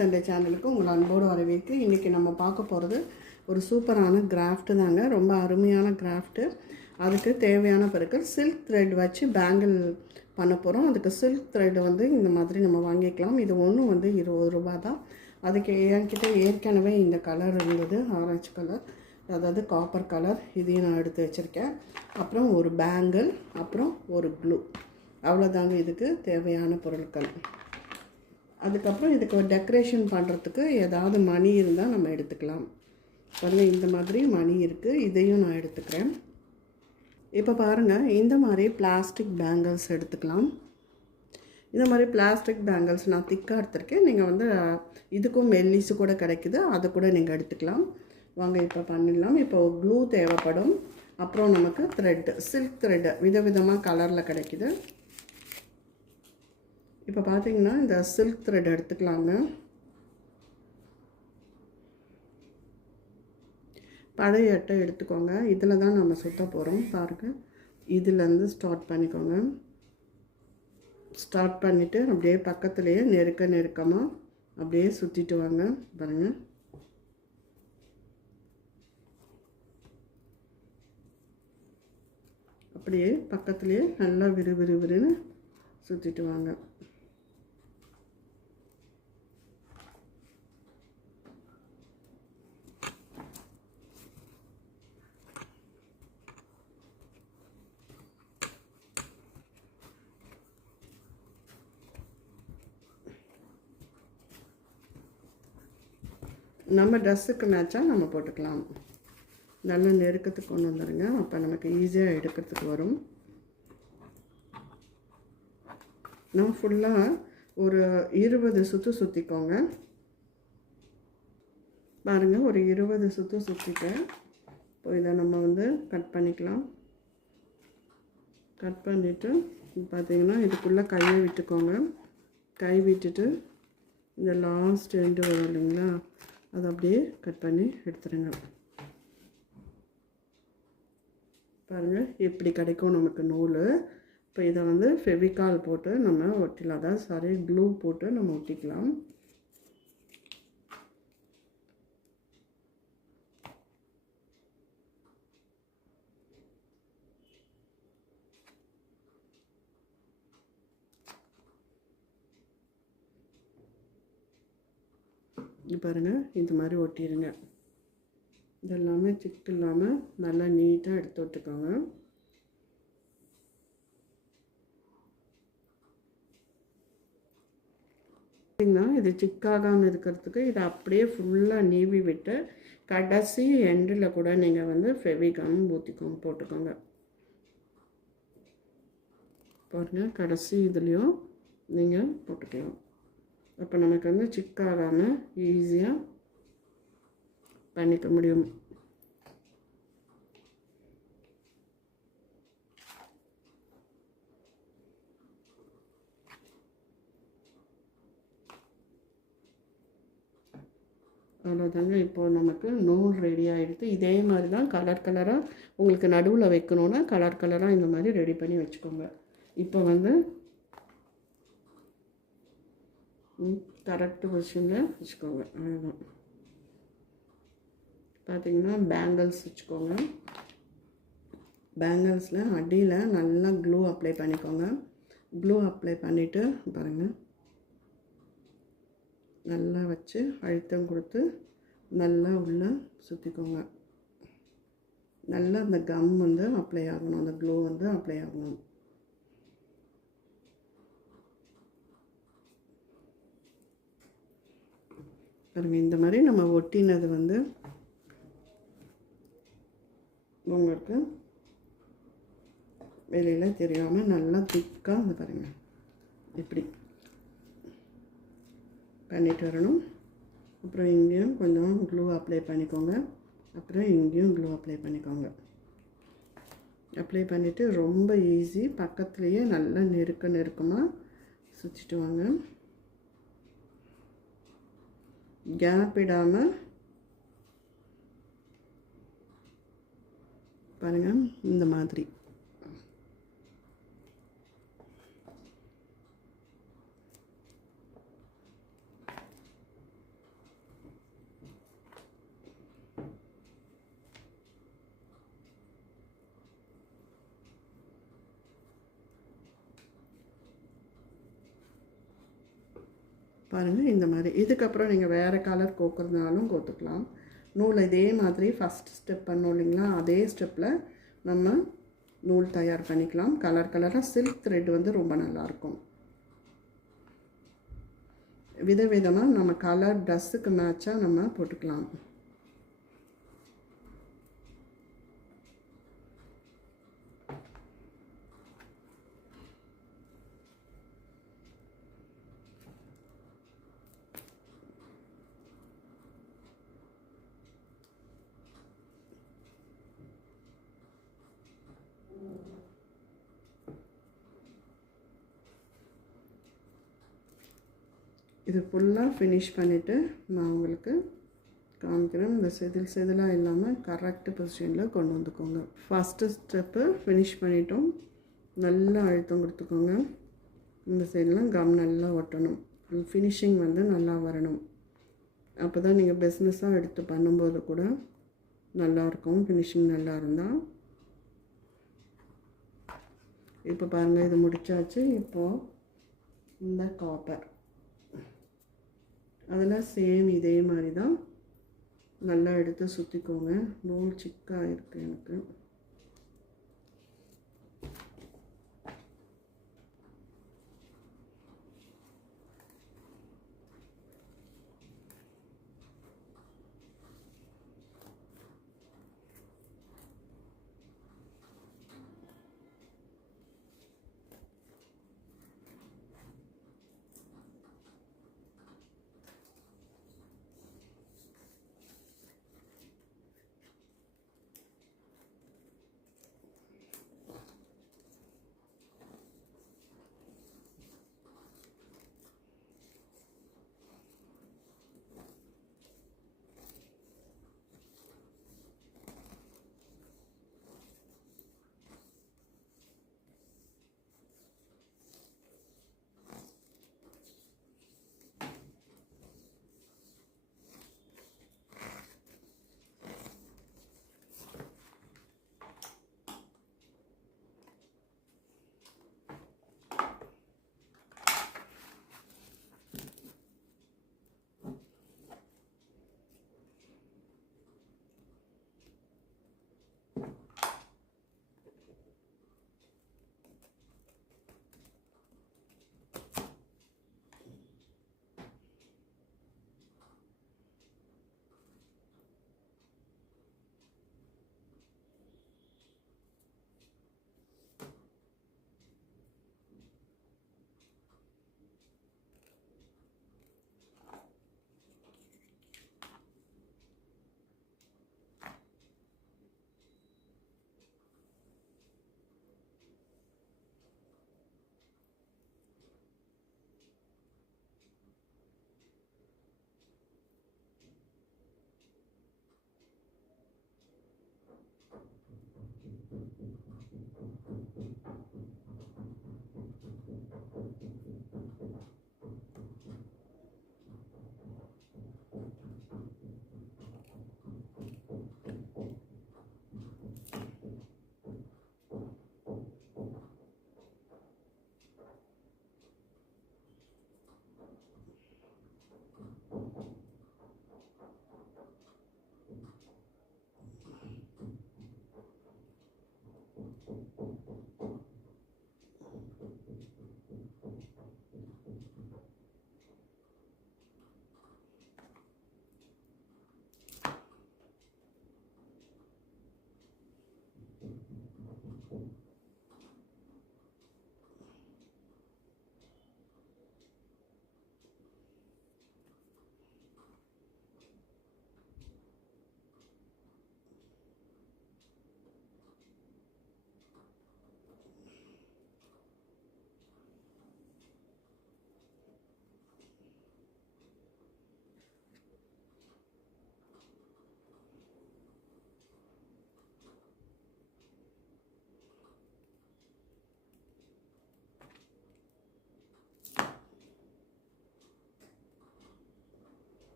தண்டை சேனலுக்கு உங்களை அன்போடு வரவேற்கு இன்றைக்கி நம்ம பார்க்க போகிறது ஒரு சூப்பரான கிராஃப்ட் தாங்க. ரொம்ப அருமையான கிராஃப்ட்டு. அதுக்கு தேவையான பொருட்கள் சில்க் த்ரெட் வச்சு பேங்கிள் பண்ண போகிறோம் அதுக்கு சில்க் த்ரெட் வந்து இந்த மாதிரி நம்ம வாங்கிக்கலாம். இது ஒன்று வந்து இருபது ரூபா தான். அதுக்கு என்கிட்ட ஏற்கனவே இந்த கலர் இருந்தது ஆரஞ்சு கலர் அதாவது காப்பர் கலர் இதையும் நான் எடுத்து வச்சுருக்கேன். அப்புறம் ஒரு பேங்கிள் அப்புறம் ஒரு க்ளூ அவ்வளோதாங்க இதுக்கு தேவையான பொருட்கள். அதுக்கப்புறம் இதுக்கு ஒரு டெக்கரேஷன் பண்ணுறதுக்கு ஏதாவது மணி இருந்தால் நம்ம எடுத்துக்கலாம். பாருங்கள் இந்த மாதிரி மணி இருக்குது இதையும் நான் எடுத்துக்கிறேன். இப்போ பாருங்கள் இந்த மாதிரி பிளாஸ்டிக் பேங்கிள்ஸ் எடுத்துக்கலாம். இந்த மாதிரி பிளாஸ்டிக் பேங்கிள்ஸ் நான் திக்காக எடுத்திருக்கேன். நீங்கள் வந்து இதுக்கும் மெல்லிஸு கூட கிடைக்குது. அதை கூட நீங்கள் எடுத்துக்கலாம். வாங்க இப்போ பண்ணிடலாம். இப்போ க்ளூ தேவைப்படும். அப்புறம் நமக்கு த்ரெட்டு சில்க் த்ரெட்டு விதவிதமாக கலரில் கிடைக்குது. இப்போ பார்த்தீங்கன்னா இந்த சில்க் த்ரெட் எடுத்துக்கலாங்க. பழைய அட்டை எடுத்துக்கோங்க. இதில் தான் நம்ம சுத்த போகிறோம். பாருங்கள் இதுலேருந்து ஸ்டார்ட் பண்ணிக்கோங்க. ஸ்டார்ட் பண்ணிவிட்டு அப்படியே பக்கத்துலேயே நெருக்க நெருக்கமாக அப்படியே சுற்றிட்டு வாங்க. பாருங்கள் அப்படியே பக்கத்துலேயே நல்லா விறுவிறுவிறுன்னு சுற்றிட்டு வாங்க. நம்ம ட்ரெஸ்ஸுக்கு மேட்சாக நம்ம போட்டுக்கலாம். நல்ல நெருக்கத்துக்கு கொண்டு வந்துடுங்க அப்போ நமக்கு ஈஸியாக எடுக்கிறதுக்கு வரும். நம்ம ஃபுல்லாக ஒரு இருபது சுற்று சுற்றிக்கோங்க பாருங்கள் ஒரு இருபது சுற்று சுற்றிட்டு இப்போ இதை நம்ம வந்து கட் பண்ணிக்கலாம். கட் பண்ணிவிட்டு பார்த்தீங்கன்னா இதுக்குள்ளே கையை விட்டுக்கோங்க. கை விட்டுட்டு இந்த லாஸ்ட் எண்டு வரும் இல்லைங்களா? அதை அப்படியே கட் பண்ணி எடுத்துருங்க. பாருங்கள் எப்படி கிடைக்கும் நமக்கு நூல். இப்போ இதை வந்து ஃபெவிகால் போட்டு நம்ம ஒட்டிக்கலாம் அதாவது சாரி க்ளூ போட்டு நம்ம ஒட்டிக்கலாம். பாருங்கள் இந்த மாதிரி ஒட்டிடுங்க இதெல்லாமே சிக்கு இல்லாமல் நல்லா நீட்டாக எடுத்து விட்டுக்கோங்க பார்த்தீங்கன்னா இது சிக்காகாமல் இருக்கிறதுக்கு இதை அப்படியே ஃபுல்லாக நீவி விட்டு கடைசி எண்டில் கூட நீங்கள் வந்து ஃபெவிகம் ஊற்றிக்கோங்க போட்டுக்கோங்க. பாருங்கள் கடைசி இதுலேயும் நீங்கள் போட்டுக்கலாம். அப்போ நமக்கு வந்து சிக்காகாமல் ஈஸியாக பண்ணிக்க முடியும். அவ்வளோதாங்க இப்போது நமக்கு நூல் ரெடி ஆகிடுது இதே மாதிரி தான் கலர் கலராக உங்களுக்கு நடுவில் வைக்கணுன்னா கலர் கலராக இந்த மாதிரி ரெடி பண்ணி வச்சுக்கோங்க. இப்போ வந்து கரெக்டு பொசிஷனில் வச்சுக்கோங்க. அவ்வளோதான் பார்த்தீங்கன்னா பேங்கிள்ஸ் வச்சுக்கோங்க. பேங்கிள்ஸில் அடியில் நல்லா க்ளூ அப்ளை பண்ணிக்கோங்க. க்ளூ அப்ளை பண்ணிவிட்டு பாருங்கள் நல்லா வச்சு அழுத்தம் கொடுத்து நல்லா உள்ளே சுற்றிக்கோங்க நல்லா அந்த கம் வந்து அப்ளை ஆகணும். அந்த க்ளூ வந்து அப்ளை ஆகணும். பாருங்கள் இந்த மாதிரி நம்ம ஒட்டினது வந்து உங்களுக்கு வெளியில் தெரியாமல் நல்லா திக்காக வந்து பாருங்கள் இப்படி பண்ணிட்டு வரணும். அப்புறம் இங்கேயும் கொஞ்சம் க்ளூ அப்ளை பண்ணிக்கோங்க. அப்புறம் இங்கேயும் க்ளூ அப்ளை பண்ணிக்கோங்க. அப்ளை பண்ணிவிட்டு ரொம்ப ஈஸி பக்கத்துலேயே நல்லா நெருக்க நெருக்கமாக சுற்றிட்டு வாங்க. கேப் இடாமல் பாருங்கள் இந்த மாதிரி. பாருங்கள் இந்த மாதிரி. இதுக்கப்புறம் நீங்கள் வேறு கலர் கோக்குறதுனாலும் கோத்துக்கலாம். நூல் இதே மாதிரி ஃபஸ்ட் ஸ்டெப் பண்ணோம் இல்லைங்களா? அதே ஸ்டெப்பில் நம்ம நூல் தயார் பண்ணிக்கலாம். கலர் கலராக சில்க் த்ரெட் வந்து ரொம்ப நல்லாயிருக்கும் விதவிதமாக நம்ம கலர் ட்ரெஸ்ஸுக்கு மேட்சாக நம்ம போட்டுக்கலாம். இது ஃபுல்லாக ஃபினிஷ் பண்ணிவிட்டு நான் உங்களுக்கு காமிக்கிறேன். இந்த செதில் செதிலாக இல்லாமல் கரெக்ட் பொசிஷனில் கொண்டு வந்துக்கோங்க. ஃபஸ்ட்டு ஸ்டெப்பு ஃபினிஷ் பண்ணிட்டோம். நல்லா அழுத்தம் கொடுத்துக்கோங்க. இந்த சைடெலாம் கம் நல்லா ஒட்டணும். ஃபினிஷிங் வந்து நல்லா வரணும். அப்போ தான் நீங்கள் பிஸ்னஸாக எடுத்து பண்ணும்போது கூட நல்லாயிருக்கும் ஃபினிஷிங் நல்லா இருந்தால் இப்போ பாருங்கள் இது முடிச்சாச்சு. இப்போது இந்த காப்பர் அதெல்லாம் சேம் இதே மாதிரி தான். நல்லா எடுத்து சுற்றிக்கோங்க நூல் சிக்காக இருக்குது எனக்கு.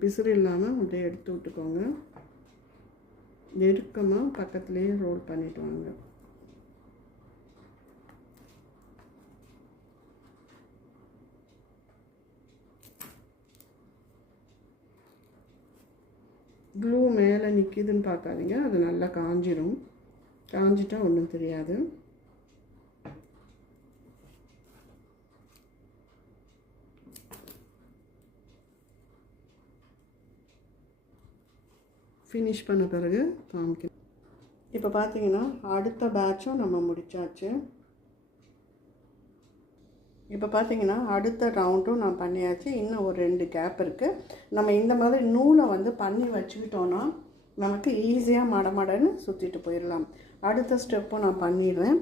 பிசுறு இல்லாமல் அப்படியே எடுத்து விட்டுக்கோங்க. நெருக்கமாக பக்கத்துலேயே ரோல் பண்ணிட்டு வாங்க. க்ளூ மேலே நிற்கிதுன்னு பார்க்காதீங்க. அது நல்லா காஞ்சிரும். காஞ்சிட்டா ஒன்றும் தெரியாது. ஃபினிஷ் பண்ண பிறகு காமிக்கணும் இப்போ பார்த்தீங்கன்னா அடுத்த பேட்சும் நம்ம முடிச்சாச்சு. இப்போ பார்த்தீங்கன்னா அடுத்த ரவுண்டும் நான் பண்ணியாச்சு. இன்னும் ஒரு ரெண்டு கேப் இருக்குது நம்ம இந்த மாதிரி நூலை வந்து பண்ணி வச்சுக்கிட்டோன்னா நமக்கு ஈஸியாக மட மடன்னு சுற்றிட்டு போயிடலாம். அடுத்த ஸ்டெப்பும் நான் பண்ணிடுறேன்.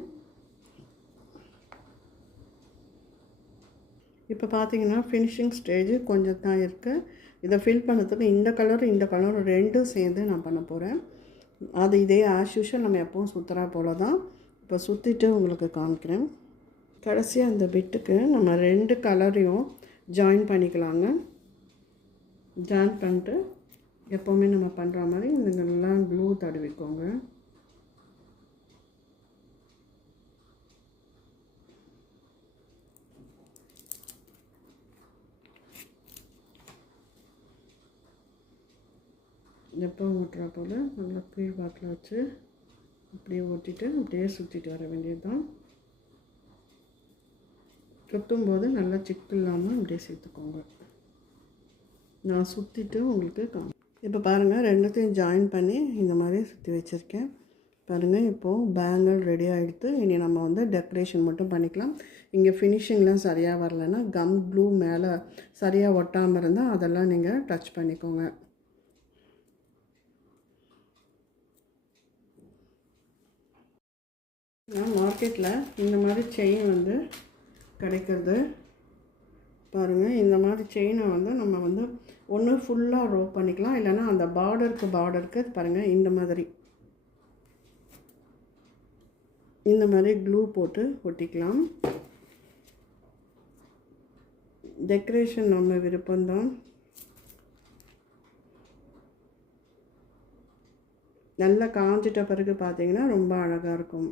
இப்போ பார்த்தீங்கன்னா ஃபினிஷிங் ஸ்டேஜ் கொஞ்சம் தான் இருக்குது இதை ஃபில் பண்ணுறதுக்கு இந்த கலரும் இந்த கலரும் ரெண்டும் சேர்ந்து நான் பண்ண போகிறேன் அது இதே ஆஸ் யூஷுவல் நம்ம எப்பவும் சுற்றுறா போல தான் இப்போ சுற்றிட்டு உங்களுக்கு காமிக்கிறேன். கடைசியாக அந்த பிட்டுக்கு நம்ம ரெண்டு கலரையும் ஜாயின் பண்ணிக்கலாங்க. ஜாயின் பண்ணிட்டு எப்போவுமே நம்ம பண்ணுற மாதிரி இதுங்கெல்லாம் க்ளூ தடுவிக்கோங்க. எப்போ ஓட்டுறா போல். நல்லா கீழ் பாட்டில் வச்சு அப்படியே ஓட்டிட்டு அப்படியே சுற்றிட்டு வர வேண்டியது தான் சுற்றும்போது நல்லா சிக்கு இல்லாமல் அப்படியே சேர்த்துக்கோங்க. நான் சுற்றிட்டு உங்களுக்கு காமி இப்போ பாருங்கள் ரெண்டுத்தையும் ஜாயின் பண்ணி இந்த மாதிரி சுற்றி வச்சுருக்கேன். பாருங்கள் இப்போது பேங்கிள் ரெடி ஆகிடுத்து இனி நம்ம வந்து டெக்கரேஷன் மட்டும் பண்ணிக்கலாம். இங்கே ஃபினிஷிங்லாம் சரியாக வரலைன்னா கம் க்ளூ மேலே சரியாக ஒட்டாமல் இருந்தால் அதெல்லாம் நீங்கள் டச் பண்ணிக்கோங்க. மார்க்கெட்டில் இந்த மாதிரி செயின் வந்து கிடைக்கிறது. பாருங்கள் இந்த மாதிரி செயினை வந்து நம்ம வந்து ஒன்று ஃபுல்லாக ரோப் பண்ணிக்கலாம். இல்லைன்னா அந்த பார்டருக்கு பார்டருக்கு பாருங்கள் இந்த மாதிரி. இந்த மாதிரி க்ளூ போட்டு ஒட்டிக்கலாம். டெக்கரேஷன் நம்ம விருப்பம்தான். நல்லா காஞ்சிட்ட பிறகு பார்த்தீங்கன்னா ரொம்ப அழகாக இருக்கும்.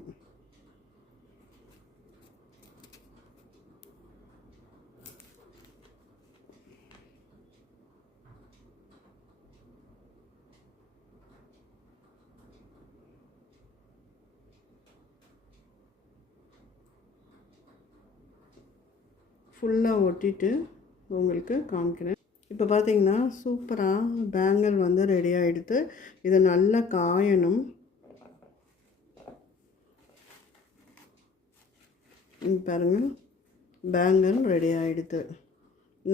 ஃபுல்லாக ஒட்டிட்டு உங்களுக்கு காமிக்கிறேன். இப்போ பார்த்தீங்கன்னா சூப்பராக பேங்கிள் வந்து ரெடி ஆகிடுது இதை நல்லா காயணும். பாருங்கள் பேங்கிள் ரெடி ஆகிடுது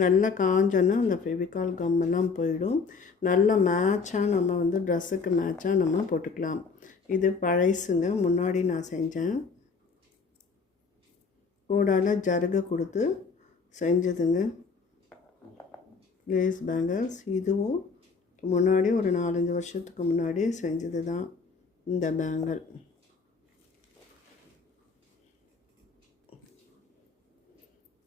நல்லா காஞ்சோன்னா அந்த ஃபெவிகால் கம்மெல்லாம் போயிடும். நல்ல மேட்சாக நம்ம வந்து ட்ரெஸ்ஸுக்கு மேட்சாக நம்ம போட்டுக்கலாம். இது பழைசுங்க. முன்னாடி நான் செஞ்சேன். கூடால ஜருகை கொடுத்து செஞ்சதுங்க. லேஸ் பேங்கிள்ஸ் இதுவும் முன்னாடி ஒரு நாலஞ்சு வருஷத்துக்கு முன்னாடி செஞ்சது தான் இந்த பேங்கிள்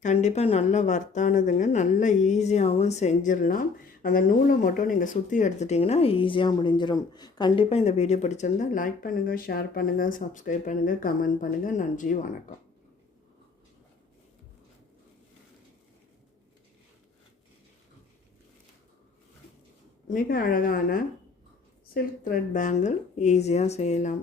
கண்டிப்பாக நல்ல வர்த்தானதுங்க நல்ல ஈஸியாகவும் செஞ்சிடலாம். அந்த நூலை மட்டும் நீங்கள் சுற்றி எடுத்துட்டிங்கன்னா ஈஸியாக முடிஞ்சிடும். கண்டிப்பாக இந்த வீடியோ பிடிச்சிருந்தா லைக் பண்ணுங்கள் ஷேர் பண்ணுங்கள் சப்ஸ்கிரைப் பண்ணுங்கள் கமெண்ட் பண்ணுங்கள் நன்றி வணக்கம். மிக அழகான சில்க் த்ரெட் பேங்கிள் ஈஸியாக செய்யலாம்.